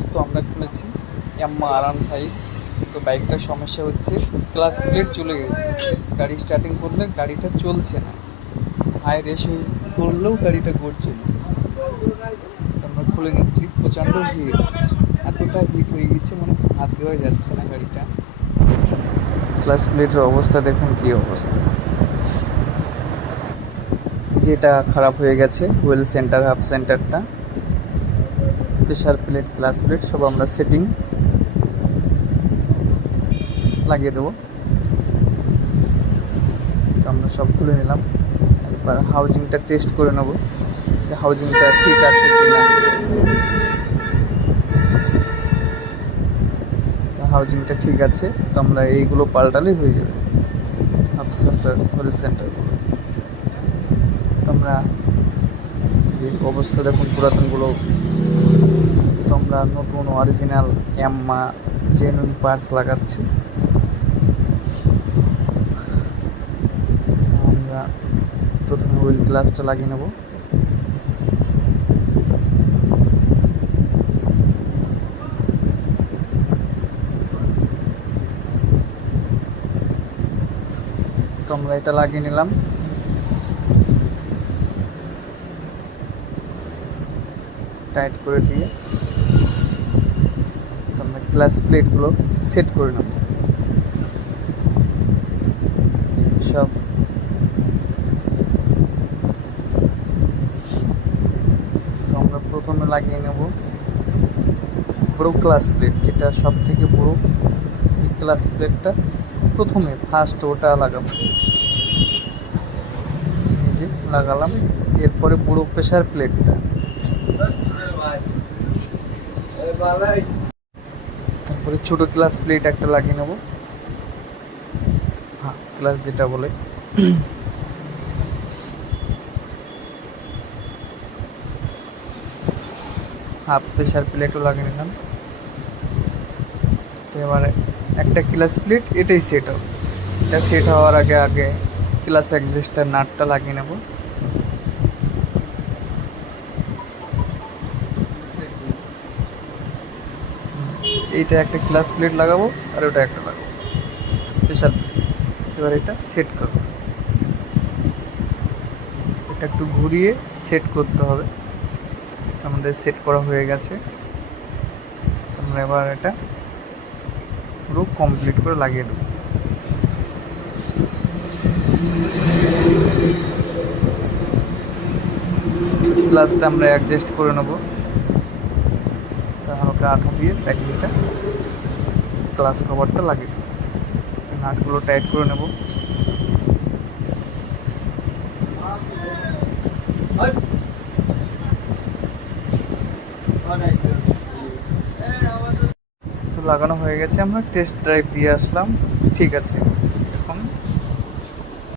আজ তো আমরা খুলেছি ইয়াম্মা R15। তো বাইকটার সমস্যা হচ্ছে ক্লাচ প্লেট চলে গেছে, গাড়ি স্টার্টিং করলে গাড়িটা চলছে না, হাই রেস হয়ে করলেও গাড়িটা করছে না। তো আমরা খুলে নিচ্ছি, প্রচণ্ড হিট, এতটা হিট হয়ে গেছে মানে হাত দেওয়া যাচ্ছে না গাড়িটা। ক্লাচ প্লেটের অবস্থা দেখুন কী অবস্থা, এই যে এটা খারাপ হয়ে গেছে। হুইল সেন্টার, হাফ সেন্টারটা, প্রেশার প্লেট, ক্লাচ প্লেট সব আমরা সেটিং লাগিয়ে দেবো। তো আমরা সব খুলে নিলাম, একবার হাউজিংটা টেস্ট করে নেবো যে হাউজিংটা ঠিক আছে কি না। হাউজিংটা ঠিক আছে, তো আমরা এইগুলো পাল্টালেই হয়ে যাবে, হাফ সেন্টার, হুইল সেন্টারগুলো। তো আমরা যে অবস্থা দেখুন পুরাতনগুলো, তো আমরা নতুন অরিজিনাল ইয়াম্মা জেনুইন পার্টস লাগাচ্ছি। আমরা প্রথমে হুইল গ্লাসটা লাগিয়ে নেব। তো আমরা এটা লাগিয়ে নিলাম। টাইট করে দিয়ে তো আমরা গ্লাস প্লেটগুলো সেট করে নেব। সব তো আমরা প্রথমে লাগিয়ে নেব বড় ক্লাস প্লেট, যেটা সব থেকে বড়। এই ক্লাস প্লেটটা প্রথমে ফার্স্ট ওটা লাগাবো, এই যে লাগালাম। এরপরে বড় প্রেশার প্লেটটা, তারপরে ছোট ক্লাস প্লেট একটা লাগিয়ে নেব, হ্যাঁ ক্লাস যেটা বলে। হাফ প্রেশার প্লেটও লাগিয়ে নিলাম। তো এবারে একটা ক্লাস প্লেট এটাই সেট হবে। এটা সেট হওয়ার আগে আগে ক্লাস অ্যাডজাস্টার নাটটা লাগিয়ে নেব। এইটা একটা ক্লাস প্লেট লাগাবো আর ওটা একটা লাগাবো প্রেশার প্লেট। এবার এটা সেট করব, এটা একটু ঘুরিয়ে সেট করতে হবে। আমাদের সেট করা হয়ে গেছে, আমরা এবার এটা পুরো কমপ্লিট করে লাগিয়ে দেবো। প্লাসটা আমরা অ্যাডজাস্ট করে নেব, হালকা আঠা দিয়ে প্যাকিংটা গ্লাস কভারটা লাগিয়ে দেবো। নাটগুলো টাইট করে নেব। তো লাগানো হয়ে গেছে, আমরা টেস্ট ড্রাইভ দিয়ে আসলাম, ঠিক আছে।